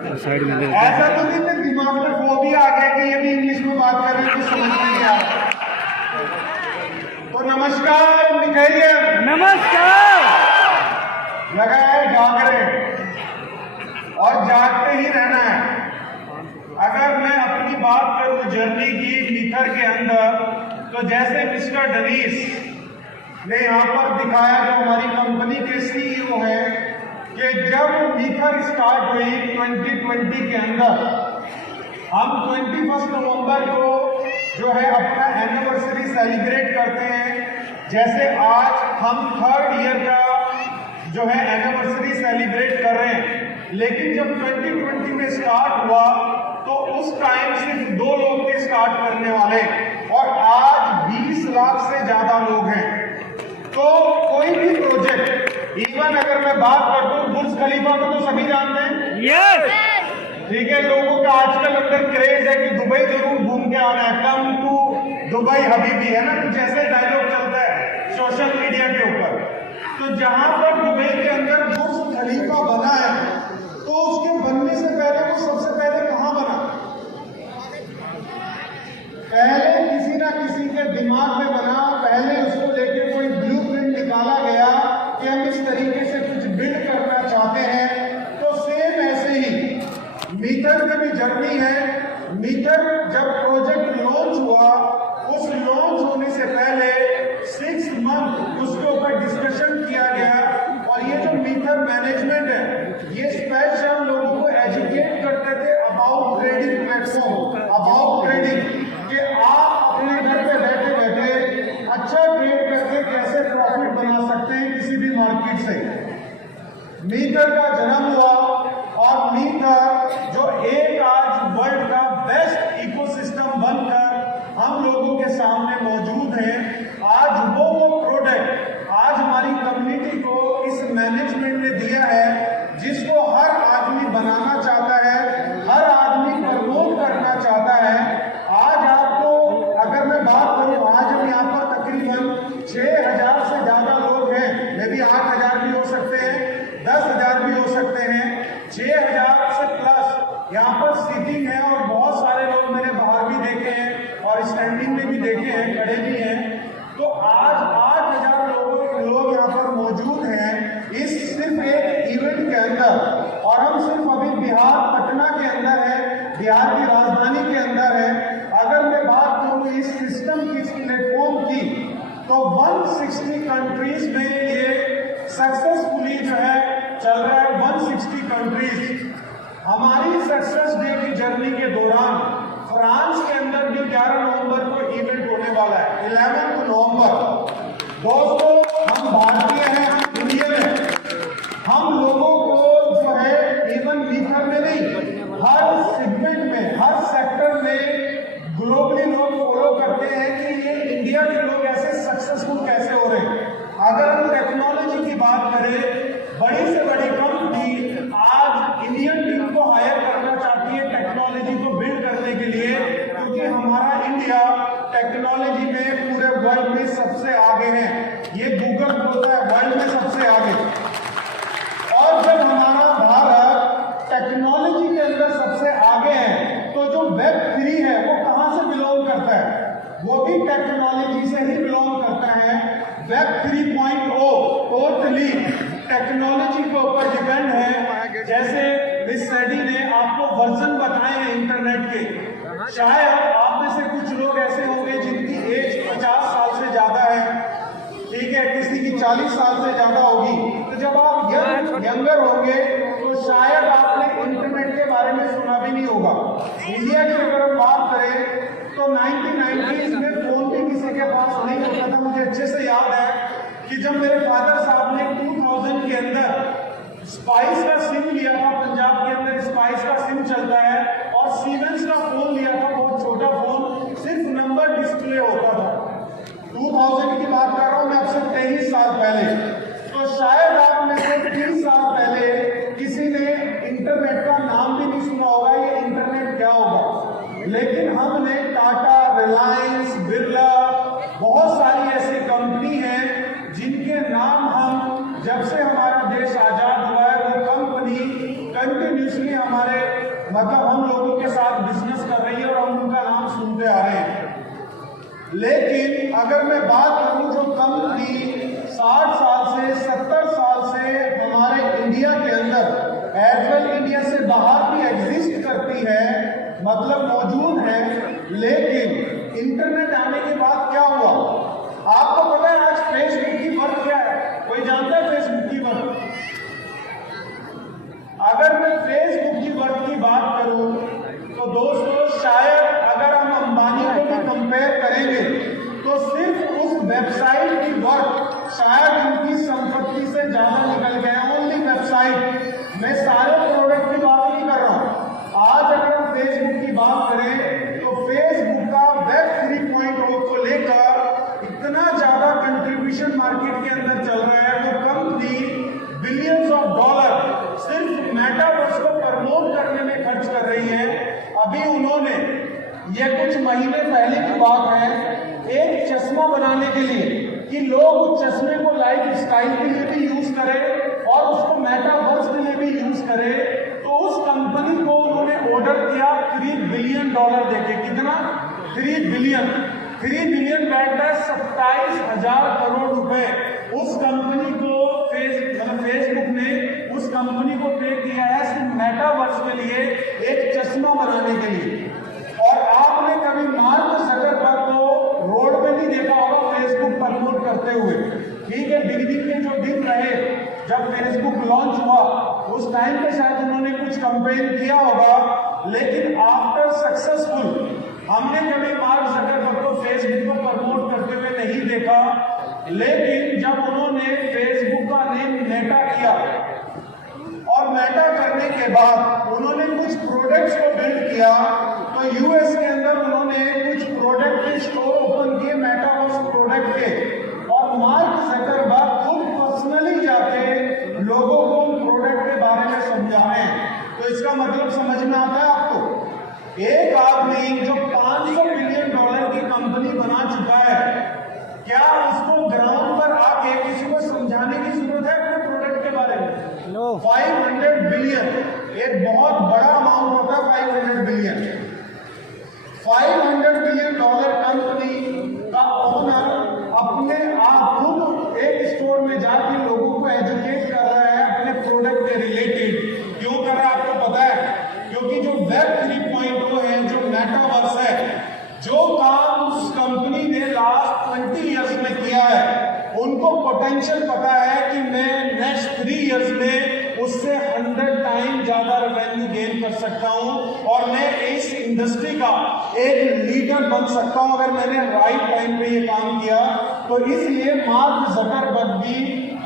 ऐसा तो नहीं कि दिमाग में फोबिया आ गया कि ये भी इंग्लिश में बात कर रहे हैं तो समझ नहीं आ रहा। तो नमस्कार मिखाइल, नमस्कार। लगा है जाग रहे और जागते ही रहना है। अगर मैं अपनी बात करूं जर्नी की मीथर के अंदर, तो जैसे मिस्टर डनीस ने यहाँ पर दिखाया जो हमारी कंपनी के सीईओ हैं कि जब मीथर स्टार्ट हुई 2020 के अंदर, हम 21 नवंबर को जो है अपना एनिवर्सरी सेलिब्रेट करते हैं। जैसे आज हम 3rd ईयर का जो है एनिवर्सरी सेलिब्रेट कर रहे हैं, लेकिन जब 2020 में स्टार्ट हुआ तो उस टाइम सिर्फ 2 लोग थे स्टार्ट करने वाले, और आज 20 लाख से ज्यादा लोग हैं। तो कोई भी प्रोजेक्ट, इवन अगर मैं बात कर दूं बुर्ज खलीफा को तो सभी जानते हैं, यस, ठीक है। लोगों का आजकल अंदर क्रेज है कि दुबई जरूर घूम के आना है, कम टू दुबई हबीबी, है ना, कुछ ऐसे डायलॉग चलता है सोशल मीडिया के ऊपर। तो जहां पर दुबई के अंदर बुर्ज खलीफा बना है, तो उसके बनने से पहले वो सबसे पहले कहां बना? पहले किसी ना किसी के दिमाग में बना, पहले उसको लेके कोई ब्लूप्रिंट निकाला गया कि हम इस तरीके से कुछ बिल्ड करना चाहते हैं। तो सेम ऐसे ही मीथर में भी जर्नी है। मीथर जब प्रोजेक्ट लॉन्च हुआ, उस लॉन्च होने से पहले 6 मंथ उसके ऊपर डिस्कशन किया गया, और ये जो मीथर मैनेजमेंट है ये स्पेशल लोगों को एजुकेट करते थे about trading platform, about trading, कि आप अपने घर पे बैठे बैठे अच्छा ट्रेड करके कैसे प्रॉफिट बना सकते हैं किसी भी मार्केट से। मीथर का जन्म हुआ, और मीथर जो एक आज वर्ल्ड का बेस्ट इकोसिस्टम बनकर हम लोगों के सामने मौजूद है। आज वो प्रोडक्ट आज हमारी कम्युनिटी को इस मैनेजमेंट ने दिया है जिसको हर आदमी बनाना चाहता है, हर आदमी प्रमोट करना चाहता है। आज आपको अगर मैं बात करूं, आज हम यहाँ पर तकरीबन 6000 से ज्यादा लोग हैं, मे भी 8000 भी हो सकते हैं, 10,000 भी हो सकते हैं, 6000 से प्लस यहाँ पर सीटिंग है, और बहुत सारे लोग मैंने बाहर भी देखे हैं और स्टैंडिंग में भी देखे हैं, खड़े भी हैं। तो आज 8000 लोग यहाँ पर मौजूद हैं इस सिर्फ एक इवेंट के अंदर, और हम सिर्फ अभी बिहार पटना के अंदर है, बिहार की राजधानी के अंदर है। अगर मैं बात करूं इस सिस्टम की, इस प्लेटफॉर्म की, तो 160 कंट्रीज में ये सक्सेसफुली जो है चल रहा है। 160 कंट्रीज। हमारी सक्सेस डे की जर्नी के दौरान फ्रांस के अंदर भी 11 नवंबर को इवेंट होने वाला है, 11 नवंबर। दोस्तों, हम भारतीय हैं, हम इंडियन हैं, हम लोगों को जो है इवन मीथर में नहीं, हर सेगमेंट में, हर सेक्टर में ग्लोबली लोग फॉलो करते हैं कि ये इंडिया के लोग ऐसे सक्सेसफुल कैसे हो रहे हैं। अगर हम टेक्नोलॉजी की बात करें, बड़ी से बड़ी कंपनी आज इंडियन टीम को हायर करना चाहती है टेक्नोलॉजी को बिल्ड करने के लिए, क्योंकि हमारा इंडिया टेक्नोलॉजी में पूरे वर्ल्ड में सबसे आगे है। ये गूगल बोलता है वर्ल्ड में सबसे आगे। और जब हमारा भारत टेक्नोलॉजी के अंदर सबसे आगे है, तो जो Web3 है वो कहां से बिलोंग करता है? वो भी टेक्नोलॉजी से ही बिलोंग करता है। Web 3.0 टोटली टेक्नोलॉजी के ऊपर डिपेंड है। जैसे मिस सैडी ने आपको वर्जन बताए हैं इंटरनेट के, शायद आप में से कुछ लोग ऐसे होंगे जिनकी एज 50 साल से ज्यादा है, ठीक है, किसी की 40 साल से ज्यादा होगी। तो जब आप यंगर होंगे तो शायद आपने इंटरनेट के बारे में सुना भी नहीं होगा। इंडिया की अगर हम बात करें तो 1990s में फोन भी किसी के पास नहीं होता था। मुझे अच्छे से याद है कि जब मेरे फादर साहब ने 2000 के अंदर स्पाइस का सिम लिया था, पंजाब के अंदर स्पाइस का सिम चलता है, और सीमेंस का फोन लिया था, बहुत छोटा फोन, सिर्फ नंबर डिस्प्ले होता था। 2000 की बात कर रहा हूं मैं, अब से 23 साल पहले। तो शायद आप में से 30 साल पहले किसी ने इंटरनेट का नाम भी नहीं सुना होगा, ये इंटरनेट क्या होगा। लेकिन हमने टाटा, रिलायंस, बिरला, बहुत सारी ऐसी कंपनी हैं जिनके नाम हम, जब से हमारा देश आजाद हुआ है, वो कंपनी कंटिन्यूसली हमारे मतलब हम लोगों के साथ बिजनेस कर रही है और हम उनका नाम सुनते आ रहे हैं। लेकिन अगर मैं बात करूं जो कंपनी 60 साल से 70 साल से हमारे इंडिया के अंदर एज वेल इंडिया से बाहर भी एग्जिस्ट करती है, मतलब मौजूद है, लेकिन इंटरनेट आने के बाद क्या हुआ आपको पता है? आज फेसबुक की वर्थ क्या है? कोई जानता है फेसबुक की वर्थ? अगर मैं फेसबुक की वर्थ की बात करूं तो दोस्तों शायद अगर हम अंबानी को भी कंपेयर करेंगे तो सिर्फ उस वेबसाइट की वर्थ शायद उनकी संपत्ति से ज्यादा निकल गया। ओनली वेबसाइट, मैं सारे प्रोडक्ट की बात नहीं कर रहा हूं। आज अगर हम फेसबुक की बात करें तो फेसबुक का वेब 3.0 को लेकर इतना ज्यादा कंट्रीब्यूशन मार्केट के अंदर चल रहा है, तो कंपनी बिलियंस ऑफ डॉलर सिर्फ मेटावर्स को प्रमोट करने में खर्च कर रही है। अभी उन्होंने, ये कुछ महीने पहले की बात है, एक चश्मा बनाने के लिए कि लोग उस चश्मे को लाइफ स्टाइल के लिए भी यूज करें और उसको मेटावर्स के लिए भी यूज करें, तो उस कंपनी को उन्होंने ऑर्डर दिया $3 बिलियन देके। कितना? 3 बिलियन बैठता है 27,000 करोड़ रुपए। उस कंपनी को फेसबुक ने उस कंपनी को पे किया है सिर्फ मेटावर्स के लिए एक चश्मा बनाने के लिए। और आपने कभी मार्क जकरबर्ग को रोड पे नहीं देखा होगा फेसबुक प्रमोट करते हुए। ठीक है, बिगिनिंग के जो दिन रहे जब फेसबुक लॉन्च हुआ उस टाइम पे शायद उन्होंने कुछ कंपेन किया होगा, लेकिन आफ्टर सक्सेसफुल हमने कभी मार्क जकरबर्ग को फेसबुक को प्रमोट करते हुए नहीं देखा। लेकिन जब उन्होंने फेसबुक का नेम मेटा किया और मेटा करने के बाद उन्होंने कुछ प्रोडक्ट्स को बिल्ड किया, तो यूएस के अंदर उन्होंने कुछ प्रोडक्ट के स्टोर ओपन किए मेटावर्स प्रोडक्ट के, और मार्क जकरबर्ग खुद पर्सनली जाके लोगों को उन प्रोडक्ट के बारे में समझाए। तो इसका मतलब समझ में आता है आपको? एक आदमी जो $500 बिलियन की कंपनी बना चुका है, क्या उसको ग्राउंड पर आके किसी को समझाने की जरूरत है अपने प्रोडक्ट के बारे में? 500 बिलियन एक बहुत बड़ा अमाउंट होता है। 500 बिलियन कंपनी का ओनर अपने आप खुद एक स्टोर में जाके लोगों को एजुकेट कर रहा है अपने प्रोडक्ट के रिलेटेड। क्यों कर रहा है आपको पता है? क्योंकि जो वेब 3.0 है, जो मेटावर्स है, जो काम उस कंपनी ने लास्ट 20 इयर्स में किया है, उनको पोटेंशियल पता है कि मैं नेक्स्ट 3 इयर्स में उससे 100 टाइम ज्यादा रेवेन्यू गेन कर सकता हूं और मैं इस इंडस्ट्री का एक लीडर बन सकता हूं अगर मैंने राइट टाइम पे ये काम किया। तो इसलिए मार्क जकरबर्ग भी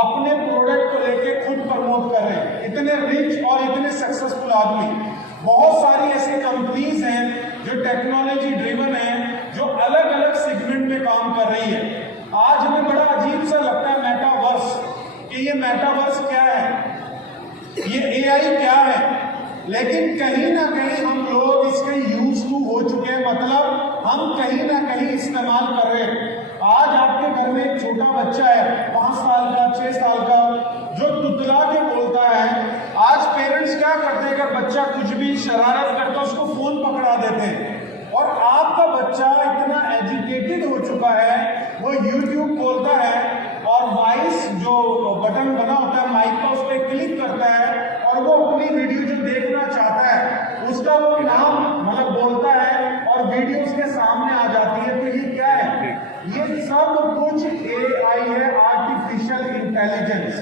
अपने प्रोडक्ट को लेके खुद प्रमोट कर रहे हैं। इतने रिच और इतने सक्सेसफुल आदमी, बहुत सारी ऐसी कंपनीज हैं जो टेक्नोलॉजी ड्रिवन है, जो अलग अलग सेगमेंट में काम कर रही है। आज हमें बड़ा अजीब सा लगता है मेटावर्स, कि ये मेटावर्स क्या है, ये एआई क्या है, लेकिन कहीं ना कहीं हम लोग इसके यूज टू हो चुके हैं, मतलब हम कहीं ना कहीं इस्तेमाल कर रहे हैं। आज आपके घर में एक छोटा बच्चा है 5 साल का 6 साल का, जो तुतला के बोलता है। आज पेरेंट्स क्या करते हैं, अगर बच्चा कुछ भी शरारत करता है उसको फोन पकड़ा देते हैं। और आपका बच्चा इतना एजुकेटेड हो चुका है, वो यूट्यूब खोलता है और वॉइस जो बटन बना होता है माइक का, उस पर क्लिक करता है और वो अपनी वीडियो जो देखना चाहता है उसका वो नाम मतलब बोलता है और वीडियो उसके सामने आ जाती है। तो ये क्या है? ये सब कुछ एआई है, आर्टिफिशियल इंटेलिजेंस।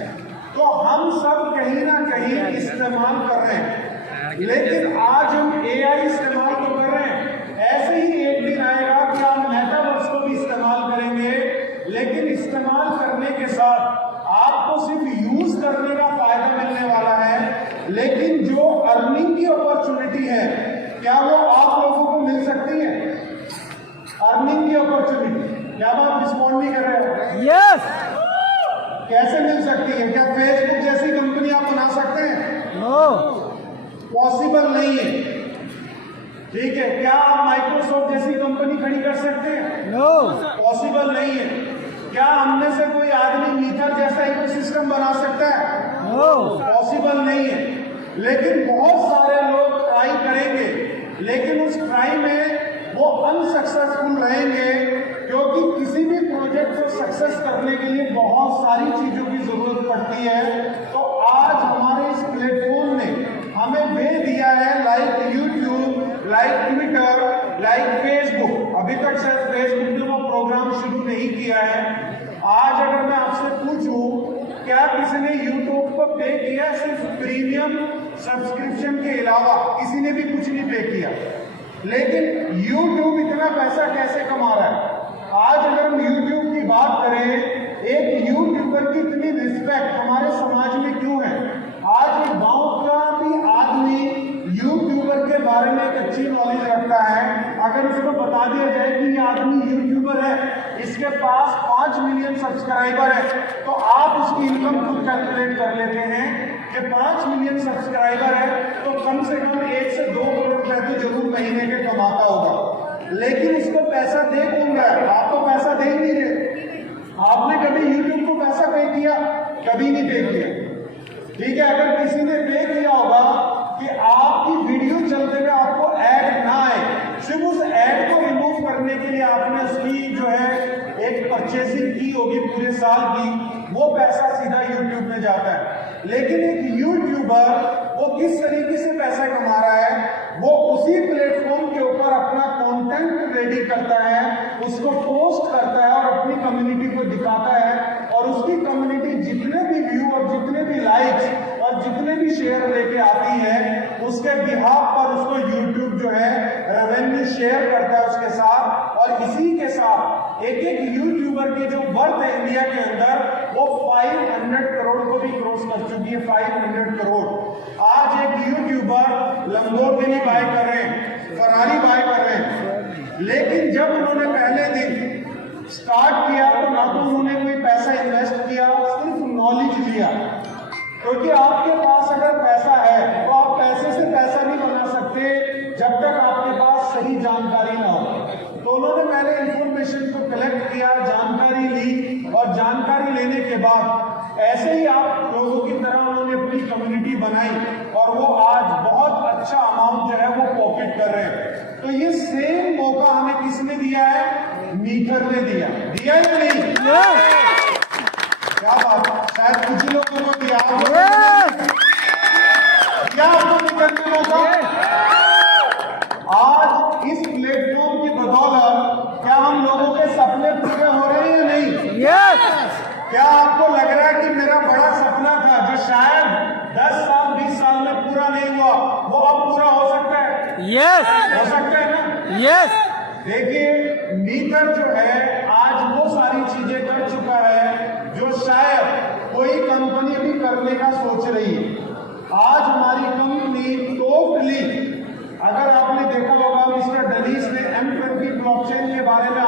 तो हम सब कहीं ना कहीं इस्तेमाल कर रहे हैं, लेकिन आज हम एआई इस्तेमाल तो कर रहे हैं, ऐसे ही एक दिन आएगा कि हम मेटावर्स को भी इस्तेमाल करेंगे, लेकिन इस्तेमाल करने के साथ आपको सिर्फ यूज करने का फायदा मिलने वाला है, लेकिन जो अर्निंग की अपॉर्चुनिटी है क्या वो आप लोगों को मिल सकती है? अर्निंग की अपॉर्चुनिटी, क्या आप रिस्पॉन्ड नहीं कर रहे हो? यस। कैसे मिल सकती है? क्या फेसबुक जैसी कंपनी आप बना सकते हैं? नो, पॉसिबल नहीं है। ठीक है, क्या आप माइक्रोसॉफ्ट जैसी कंपनी खड़ी कर सकते हैं? नो, पॉसिबल नहीं है। क्या हमने से कोई आदमी मीटर जैसा इकोसिस्टम बना सकता है? नो, पॉसिबल नहीं है। लेकिन बहुत सारे लोग ट्राई ट्राई करेंगे, लेकिन उस ट्राई में वो अनसक्सेसफुल रहेंगे, क्योंकि किसी भी प्रोजेक्ट को सक्सेस करने के लिए बहुत सारी चीजों की जरूरत पड़ती है। तो आज हमारे इस प्लेटफॉर्म ने हमें वे दिया है, like YouTube, like Twitter, like Facebook. अभी तक शायद फेसबुक ने वो प्रोग्राम शुरू नहीं किया है। आज अगर मैं आपसे पूछूं, क्या किसी ने यूट्यूब को पे किया? सिर्फ प्रीमियम सब्सक्रिप्शन के अलावा किसी ने भी कुछ नहीं पे किया। लेकिन यूट्यूब इतना पैसा कैसे कमा रहा है? आज अगर हम यूट्यूब की बात करें, एक यूट्यूबर की इतनी रिस्पेक्ट हमारे समाज में क्यों है? आज एक गांव का भी आदमी यूट्यूबर के बारे में एक अच्छी नॉलेज रखता है। अगर उसको बता दिया जाए कि ये आदमी यूट्यूबर है, इसके पास 5 मिलियन सब्सक्राइबर है, तो आप उसकी इनकम खुद कैलकुलेट कर लेते हैं कि 5 मिलियन सब्सक्राइबर है तो कम से कम 1 से 2 करोड़ रुपए तो जरूर महीने के कमाता होगा। लेकिन उसको पैसा दे कौन रहा है? आप तो पैसा दे ही नहीं रहे। आपने कभी यूट्यूब को पैसा पे किया? कभी नहीं पे किया। ठीक है, अगर किसी ने पे किया होगा कि आपकी वीडियो चलते हुए आपको ऐड ना आए, सिर्फ उस ऐड को रिमूव करने के लिए आपने उसकी जो है एक परचेसिंग की होगी पूरे साल की, वो पैसा सीधा यूट्यूब में जाता है। लेकिन एक यूट्यूबर वो किस तरीके से पैसा कमा रहा है? वो उसी प्लेटफॉर्म के ऊपर अपना कंटेंट रेडी करता है, उसको पोस्ट करता है और अपनी कम्युनिटी को दिखाता है, और उसकी कम्युनिटी जितने भी व्यू और जितने भी लाइक्स और जितने भी शेयर लेके आती है, उसके बिहाफ पर उसको यूट्यूब जो है रेवेन्यू शेयर करता है उसके साथ। और इसी के साथ एक एक यूट्यूबर की जो वर्थ है इंडिया के अंदर, वो 500 करोड़ को भी क्रॉस कर चुकी है। 500 करोड़। आज एक यूट्यूबर लंबोर्गिनी बाय कर रहे हैं, फरारी बाय कर रहे हैं, लेकिन जब उन्होंने पहले दिन स्टार्ट किया तो ना तो उन्होंने कोई पैसा इन्वेस्ट किया, सिर्फ नॉलेज लिया। क्योंकि आपके पास अगर पैसा है तो आप पैसे से पैसा नहीं बना सकते जब तक आपके पास सही जानकारी ना हो। तो उन्होंने पहले इंफॉर्मेशन को कलेक्ट किया, जानकारी ली, और जानकारी लेने के बाद ऐसे ही आप लोगों की तरह उन्होंने अपनी कम्युनिटी बनाई, और वो आज बहुत अच्छा अमाउंट जो है वो पॉकेट कर रहे हैं। तो ये सेम मौका हमें किसने दिया है? मीटर ने दिया या नहीं? क्या बात है, शायद कुछ लोगों को दिया आपको मीटर ने मौका। आज इस प्लेटफॉर्म की बदौलत क्या हम लोगों के सपने पूरे हो रहे हैं या नहीं? क्या आपको लग रहा है कि मेरा बड़ा सपना था जो शायद 10 साल 20 साल में पूरा नहीं हुआ, वो अब पूरा हो सकता है? हो सकता है ना? देखिए, मीटर जो है आज वो सारी चीजें कर चुका है जो शायद कोई कंपनी भी करने का सोच रही है। आज हमारी कंपनी टोटली, अगर आपने देखा होगा, मिस्टर डनीस ने M20 ब्लॉकचेन के बारे में